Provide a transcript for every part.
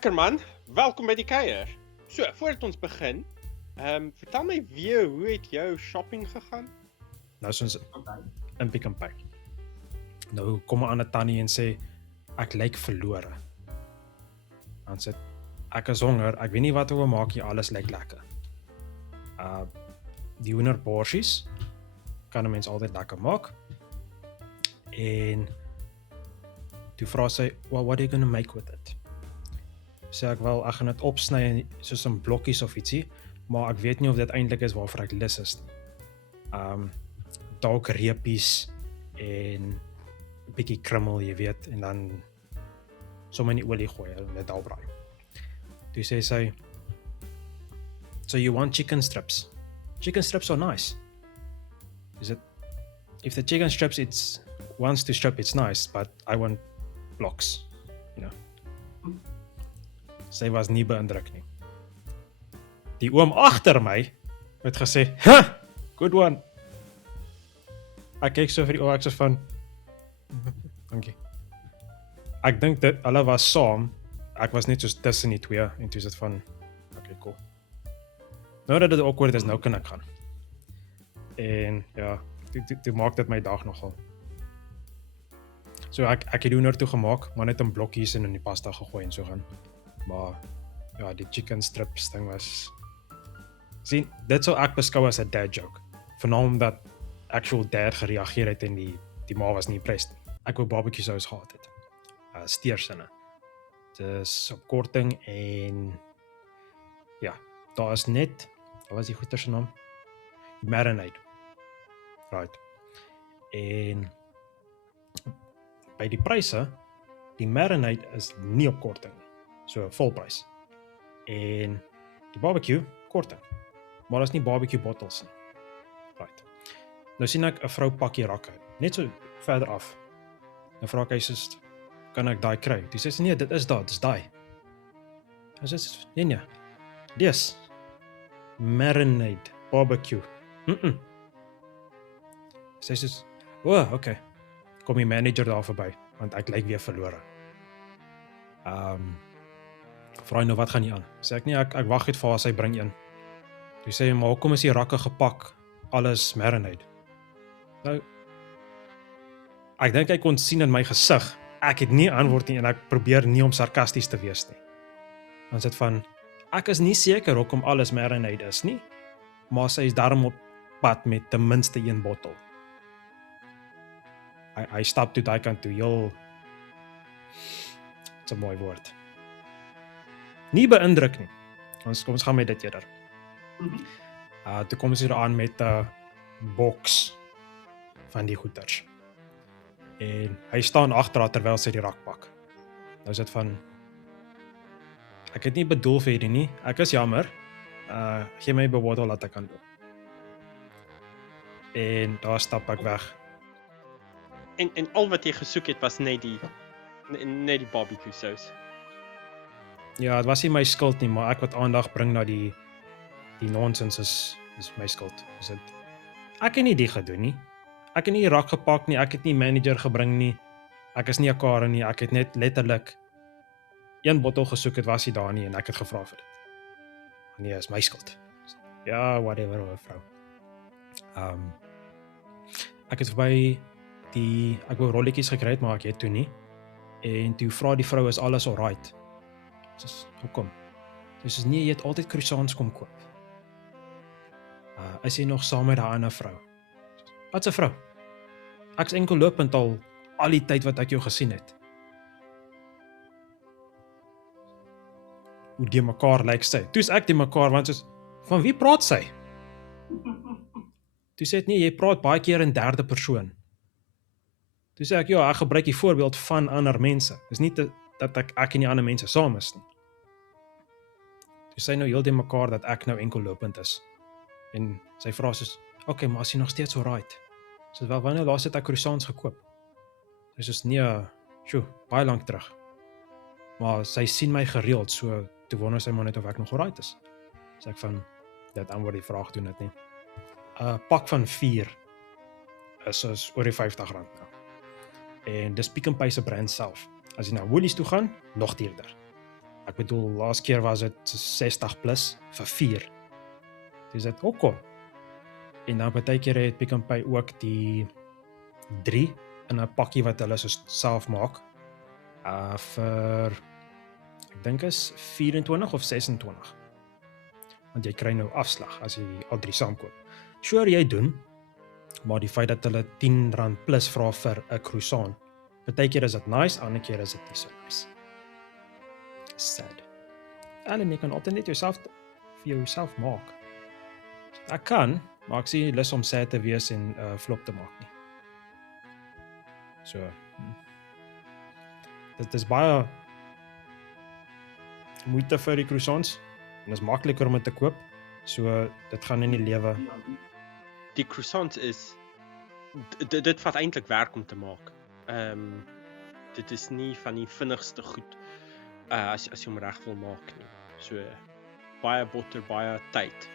Lekker man, welkom by die kuier. So, voordat ons begin, vertel my weer, hoe het jou shopping gegaan? Nou soos in Pick n Pay. Nou kom 'n ander tannie en sê ek lyk verlore. Dan sê ek is honger, ek weet nie wat hoe maak jy alles lyk lekker. Die hoenderborsies kan 'n mens altyd lekker maak. En toe vra sy, well, what are you gonna make with it? Sê ek wel, ek gaan dit opsny soos in blokkies of ietsie, maar ek weet nie of dit eintlik is waarvoor ek lus is nie. Dalk reepies en 'n bietjie krummel, jy weet, en dan sommer in die olie gooi en dit albraai. Toe sê sy, so you want chicken strips? Chicken strips are nice. Is it, if the chicken strips wants to strip, it's nice, but I want blocks, you know. Sy was nie beïndruk nie. Die oom agter my het gesê, ha, good one. Ek kyk so vir die oom, ek sê van, dankie. Ek dink dit, hulle was saam, ek was net soos tussen die twee, en toe is dit van, okay, cool. Nou dat dit awkward is, nou kan ek gaan. En ja, toe maak dit my dag nogal. So ek het hoender toe gemaak, maar net in blokkies en in die pasta gegooi en so gaan. Maar ja, die chicken strips ding was, sien, dit sou ek beskou as 'n dad joke. Veral omdat actual dad gereageer het en die ma was nie impressed nie. Ek wou barbecue saus gehad het. Steersinne. Dis op korting en ja, daar is net, wat was die goeie se naam? Marinade. Right. En by die pryse, die marinade is nie op korting nie. So volprys. En die barbecue, korting. Maar is nie barbecue bottles nie. Right. Nou sien ek 'n vrou pakkie rakke, net so verder af. Nou vra ek hy soos, kan ek daai kry? Toe sê sy, nee, dit is daai. Hy sê, nee, dis marinade, barbecue. Sy sê, okay. Kom die manager daar verby, want ek lyk weer verlore. Vra hy nou, wat gaan nie aan? Sê ek nie, ek wag net vir haar, sy bring een. Toe sê hy, maar hoekom is die rakke gepak, alles marinade? Nou, ek dink hy kon sien in my gesig, ek het nie antwoord nie en ek probeer nie om sarkasties te wees nie. Dan sê dit van, ek is nie seker hoekom alles marinade is nie, maar sy is daarom op pad met ten minste een bottel. Hy stap toe daai kant toe, heel, dit's 'n mooi woord. Nie beïndruk nie. Kom ons gaan met dit eerder. Toe kom sy aan met 'n boks van die goeders. En hy staan agter haar terwyl sy die rak pak. Nou is dit van, ek het nie bedoel vir hierdie nie, ek is jammer, gee my 'n bottel laat ek kan doen. En daar stap ek weg. En al wat jy gesoek het was net die barbecue saus. Ja, dit was nie my skuld nie, maar ek wat aandag bring na die nonsens is my skuld. Ek het nie die gedoen nie. Ek het nie rak gepak nie, ek het nie manager gebring nie. Ek is nie 'n kare nie, ek het net letterlik een bottel gesoek, het was nie daar nie en ek het gevra vir dit. Nee, is my skuld. Ja, whatever, vrou. Ek het verby ek wou rolletjies gekry het, maar ek het toe nie. En toe vra die vrou, is alles alright? Soos, hoekom? Soos, nee, jy het altyd croissants kom koop. Is jy nog saam met daai ander vrou? Wat 'n vrou? Ek's enkel lopend al die tyd wat ek jou gesien het. Hoe die mekaar lyk sy. Toe is ek die mekaar, want soos, van wie praat sy? Toe sê het, nee, jy praat baie keer in derde persoon. Toe sê ek, ja, ek gebruik die voorbeeld van ander mense. Dis nie dat ek en die ander mense saam is nie. Toe sê nou heel die mekaar dat ek nou enkel lopend is. En sy vra soos, okay, maar as jy nog steeds alright. So, wel, wanneer laas het ek croissants gekoop? Sy soos, nee, baie lank terug. Maar sy sien my gereeld, so toe wonder sy maar net of ek nog alright is. So ek van, dit antwoord die vraag doen dit nie. Pak van 4 is oor die R50 nou. En dis Pick n Pay se brand self. As jy na Woolies toe gaan, nog duurder. Ek bedoel, laas keer was dit 60 plus vir 4. Dis dit hoekom. En dan baie keer het Pick n Pay ook die 3 in 'n pakkie wat hulle self maak. Vir ek dink is 24 of 26. Want jy kry nou afslag as jy al 3 saamkoop. Sure jy doen, maar die feit dat hulle R10 plus vra vir 'n croissant, baie keer is dit nice, ander keer is dit nie so nice. Sad. En jy kan altyd net vir jouself maak. Ek kan, maar ek sien nie lus om sad te wees en flop te maak nie. So, dit is baie moeite vir die croissants, en is makliker om dit te koop, so dit gaan in die lewe. Die croissants is, dit vat eintlik werk om te maak. Dit is nie van die vinnigste goed, as jy hom reg wil maak nie. So, baie botter, baie tyd,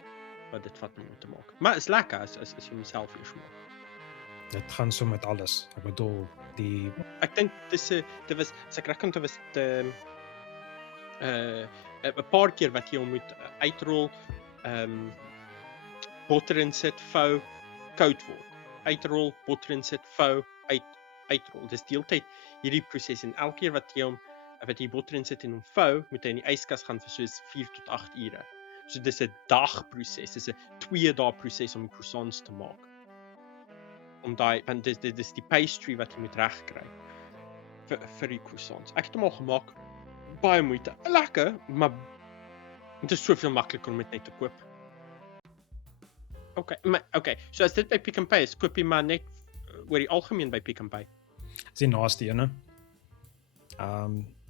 wat dit vat om te maak. Maar is lekker as jy homself eers maak. Dit gaan so met alles. Ek bedoel, ek dink dit was, as ek reg kan, dit was 'n paar keer wat jy hom moet uitrol, botter in sit, vou, koud word. Uitrol, botter in sit, vou, uitrol. Dis die hele tyd hierdie proses, en elke keer wat jy botter in sit en hom vou, moet hy in die yskas gaan vir soos 4 tot 8 ure. So dis 'n dagproses, dis 'n 2 dae proses om croissants te maak. Want dit is die pastry wat jy moet regkry vir die croissants. Ek het hom al gemaak, baie moeite. Lekker, maar dit is soveel makliker om dit net te koop. Okay, so as dit by Pick n Pay is, koop jy maar net oor die algemeen by Pick n Pay. Dis die naaste ene.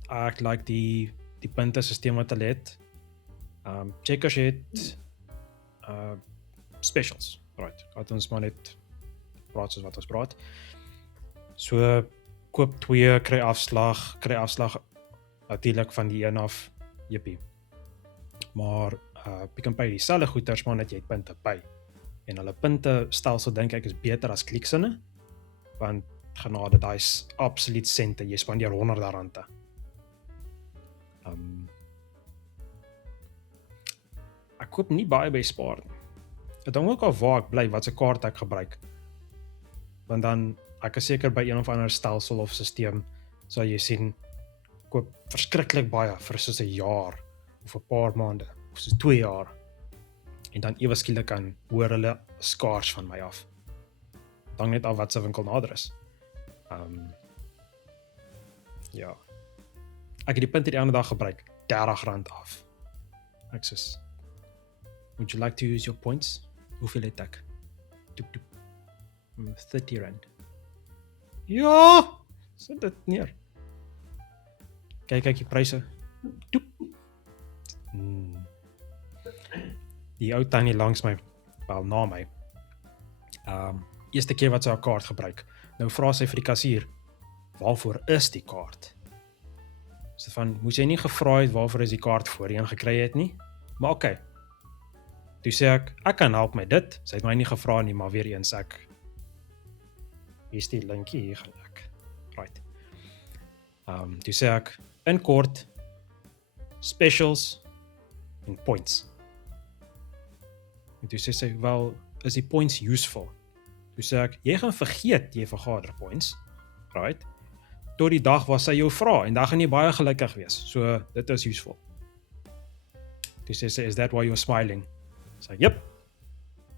Ek like die punte stelsel wat hulle het. Checkers het specials, right. Laat ons maar net praat soos wat ons praat. So, koop 2, kry afslag natuurlik van die een af, jippie. Maar Pick n Pay dieselfde goeders, maar net jy het punte by. En hulle punte stelsel dink ek is beter as Klieksinne, want genade, daai is absoluut sente, jy spandeer R100. Ek koop nie baie by Spar nie. Dit hang ook af waar ek bly, wat se kaart ek gebruik. Want dan, ek is seker by een of ander stelsel of systeem, sal jy sien, koop verskriklik baie vir soos 'n jaar, of 'n paar maande, of soos 2 jaar. En dan ewe skielik kan hoor hulle skaars van my af. Dan net af wat se winkel nader is. Ja. Ek het die punt die ander dag gebruik, R30 af. Ek sê, would you like to use your points? Hoeveel het ek? Doep, doep. R30. Ja, sit dit neer. Kyk die pryse. Doep. Die ou tannie langs my, wel na my, eerste keer wat sy haar kaart gebruik, nou vra sy vir die kassier, waarvoor is die kaart? So van, moes jy nie gevra het waarvoor is die kaart voorheen gekry het nie? Maar okay. Toe sê ek kan help met dit, sy het my nie gevra nie, maar weer eens hier is die linkie, hier gaan ek. Right. Toe sê ek, in kort, specials en points. En toe sê sy, wel, is die points useful? Toe sê ek, jy gaan vergeet jy vergader points, right? Tot die dag waar sy jou vra, en daar gaan jy baie gelukkig wees, so dit is useful. Toe sê sy, is that why you're smiling? Sê, yep.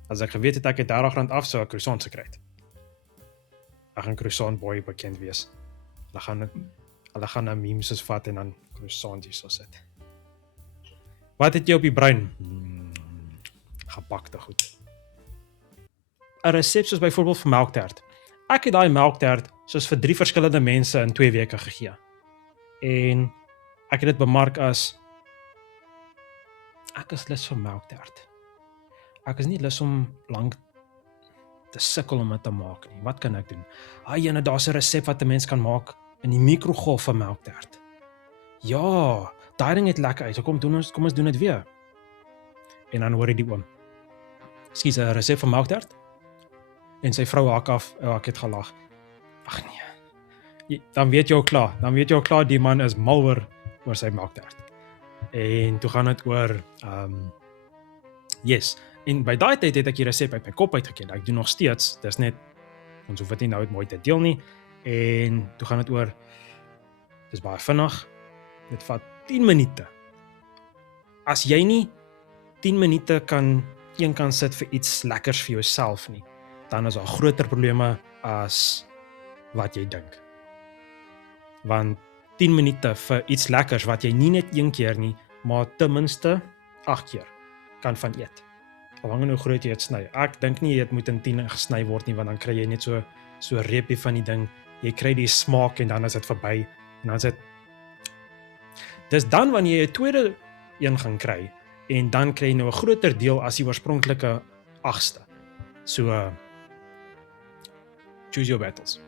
As ek geweet het ek het R30 af, sou ek croissants gekry het. Ek gaan croissant boy bekend wees. Hulle gaan na memes vat en dan croissants hier so sit. Wat het jy op die brein? Gebakte goed. 'n Resep soos byvoorbeeld vir melktert. Ek het daai melktert soos vir 3 verskillende mense in 2 weke gegee. En ek het dit bemark as ek is lus vir melktert. Ek is nie lus om lank te sukkel om dit te maak nie. Wat kan ek doen? Jene, daar's 'n resep wat 'n mens kan maak in die mikrogolf vir melktert. Ja, daai ding het lekker uit. Kom ons doen dit weer. En dan hoor jy die oom. Skies 'n resep vir melktert? En sy vrou hak af, ek het gelag. Ag nee. Dan weet jy al klaar, die man is mal oor sy melktert. En toe gaan dit oor yes. En by daai tyd het ek die resep uit my kop uitgeken. Ek doen nog steeds, dis net ons hoef dit nie nou mooi te deel nie. En toe gaan dit oor dis baie vinnig. Dit vat 10 minute. As jy nie 10 minute kan sit vir iets lekkers vir jouself nie, dan is daar groter probleme as wat jy dink. Want 10 minute vir iets lekkers wat jy nie net een keer nie, maar ten minste 8 keer kan van eet. Afhangende hoe groot jy dit sny. Ek dink nie dit moet in 10 gesny word nie, want dan kry jy net so 'n reepie van die ding. Jy kry die smaak en dan is dit verby. En dan is dit dis dan wanneer jy 'n tweede een gaan kry en dan kry jy nou 'n groter deel as die oorspronklike 8ste. So choose your battles.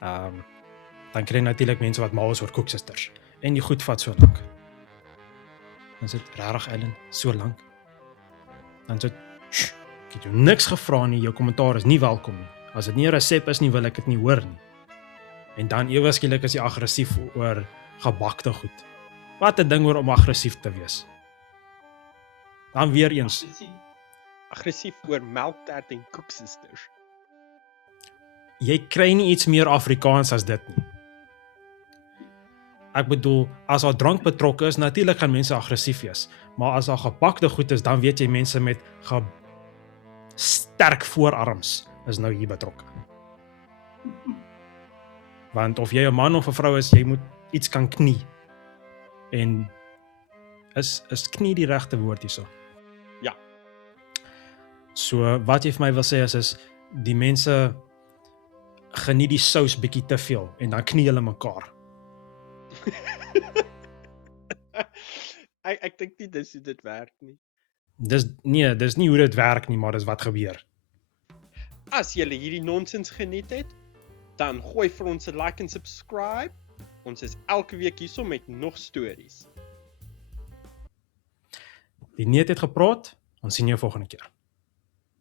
Dan kry jy natuurlik mense wat mal is oor koeksisters en die goed vat so lank. Dan sit regtig Ellen so lank. Dan sê ek het jou niks gevra nie, jou kommentaar is nie welkom nie. As dit nie 'n resep is nie, wil ek dit nie hoor nie. En dan ewe skielik is jy aggressief oor gebakte goed. Wat 'n ding oor om aggressief te wees. Dan weer eens Aggressief oor melktert en koeksisters. Jy kry nie iets meer Afrikaans as dit nie. Ek bedoel, as daar drank betrokke is, natuurlik gaan mense aggressief wees. Maar as daar gebakte goed is, dan weet jy mense met sterk voorarms is nou hier betrokke. Want of jy 'n man of 'n vrou is, jy moet iets kan knie. En is knie die regte woord hierso? Ja. So wat jy vir my wil sê is die mense geniet die sous bietjie te veel en dan knie hulle mekaar. Ek dink nie dis hoe dit werk nie. Dis nie hoe dit werk nie, maar dis wat gebeur. As jy hierdie nonsens geniet het, dan gooi vir ons 'n like en subscribe. Ons is elke week hierso met nog stories. Die neet het gepraat. Ons sien jou volgende keer.